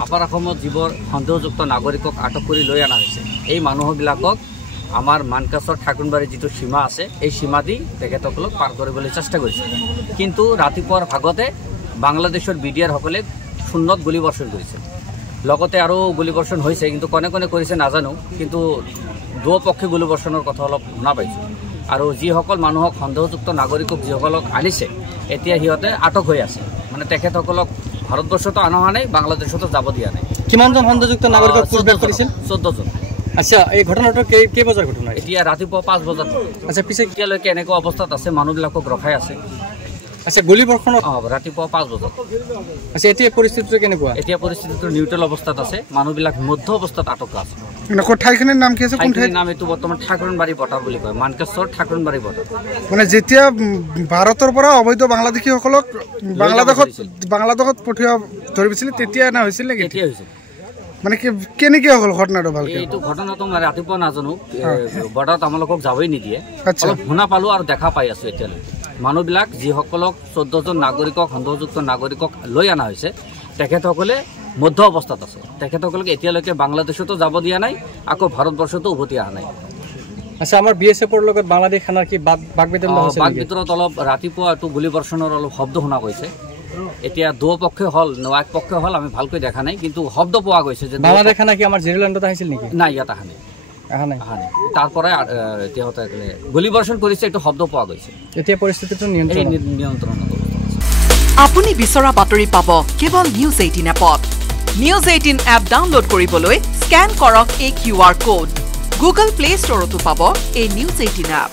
upper অসমত যিবোৰ সন্দেহযুক্ত নাগৰিকক আটক কৰি লৈ অনা হৈছে এই মানুহবিলাকক আমাৰ মানকাছৰ ঠাকুৰবাৰী যিটো সীমা আছে এই সীমা দি তেখেতসকলক পাৰ কৰিবলৈ চেষ্টা কৰিছে কিন্তু ৰাতিপুৱাৰ ভাগতে বাংলাদেশৰ বিডিআৰসকলে শূন্যত গুলীবৰ্ষণ কৰিছে লগতে আৰু গুলীবৰ্ষণ হৈছে কিন্তু কোনে কোনে কৰিছে নাজানো কিন্তু দুপক্ষে গুলীবৰ্ষণৰ কথা অলপ শুনা পাইছোঁ আৰু যিসকল মানুহক সন্দেহযুক্ত নাগৰিকক যিসকলক আনিছে এতিয়া সিহঁতে আটক হৈ আছে মানে তেখেতসকলক ভাৰতবৰ্ষতো অনা হোৱা নাই বাংলাদেশতো যাব দিয়া নাই কিমানজন সন্দেহযুক্ত নাগৰিকক পুলিচে কৰিছিল 14 জন আচ্ছা এই ঘটনাটো কেই বজাৰ ঘটনা এতিয়া ৰাতিপুৱা 5 বজাত আচ্ছা পিছে এতিয়ালৈকে এনেকুৱা অৱস্থাত আছে মানুহবিলাকক ৰখাই আছে আচ্ছা গুলীবৰ্ষণ ৰাতিপুৱা 5 বজাত আচ্ছা এতিয়া পৰিস্থিতিটো কেনেকুৱা এতিয়া পৰিস্থিতিটো নিউট্ৰেল অৱস্থাত আছে মানুহবিলাক মধ্য অৱস্থাত আটক আছে মানে ঠাইখনৰ নাম কি আছে কোন ঠাই নাম এইটো বৰ্তমান ঠাকুৰবাৰী বটাৰ বুলি কয় মানকাছৰ ঠাকুৰবাৰী বটাৰ মানে যেতিয়া ভাৰতৰ পৰা অবৈধ বাংলাদেশীসকলক বাংলাদেশত পঠিওৱা ধৰিছিল তেতিয়া না হৈছিল নেকি এতিয়া হৈছে মানে কেনেকৈ হ'ল ঘটনাটো ভালকৈ এইটো ঘটনাটো মই ৰাতিপুৱা নাজানো বৰ্ডাৰত আমালোকক যাবই নিদিয়ে আচ্ছা অলপ শুনা পালোঁ আৰু দেখা পাই আছোঁ এতিয়ালৈ মানুহবিলাক যিসকলক 14 জন নাগৰিকক সন্দেহযুক্ত নাগৰিকক লৈ অনা হৈছে তেখেতসকলে মধ্য অৱস্থাত আছে তেখেতসকলক এতিয়ালৈকে বাংলাদেশতো যাব দিয়া নাই আকৌ ভাৰতবৰ্ষতো উভতি অহা নাই আচ্ছা আমাৰ বিএছএফৰ লগত বাংলাদেশ খানাৰ কি বাক-বিতৰত অলপ ৰাতিপুৱা এইটো গুলীবৰ্ষণৰ অলপ শব্দ শুনা গৈছে এতিয়া দুপক্ষে হ'ল এক পক্ষে হ'ল আমি ভালকৈ দেখা নাই কিন্তু শব্দ পোৱা গৈছে যে বাংলাদেশ খানা কি আমাৰ জিৰ'লেণ্ডত আহিছিল নেকি নাই ইয়াত অহা নাই তাৰ পৰাই এতিয়াহঁতে গুলীবৰ্ষণ কৰিছে এইটো শব্দ পোৱা গৈছে এতিয়া পৰিস্থিতিটো নিয়ন্ত্ৰণত আপুনি বিচৰা বাতৰি পাব কেৱল নিউজ 18 এপত নিউজ 18 এপ ডাউনলোড কৰিবলৈ স্কেন কৰক এই QR কোড গুগল প্লে ষ্টৰতো পাব এই নিউজ 18 এপ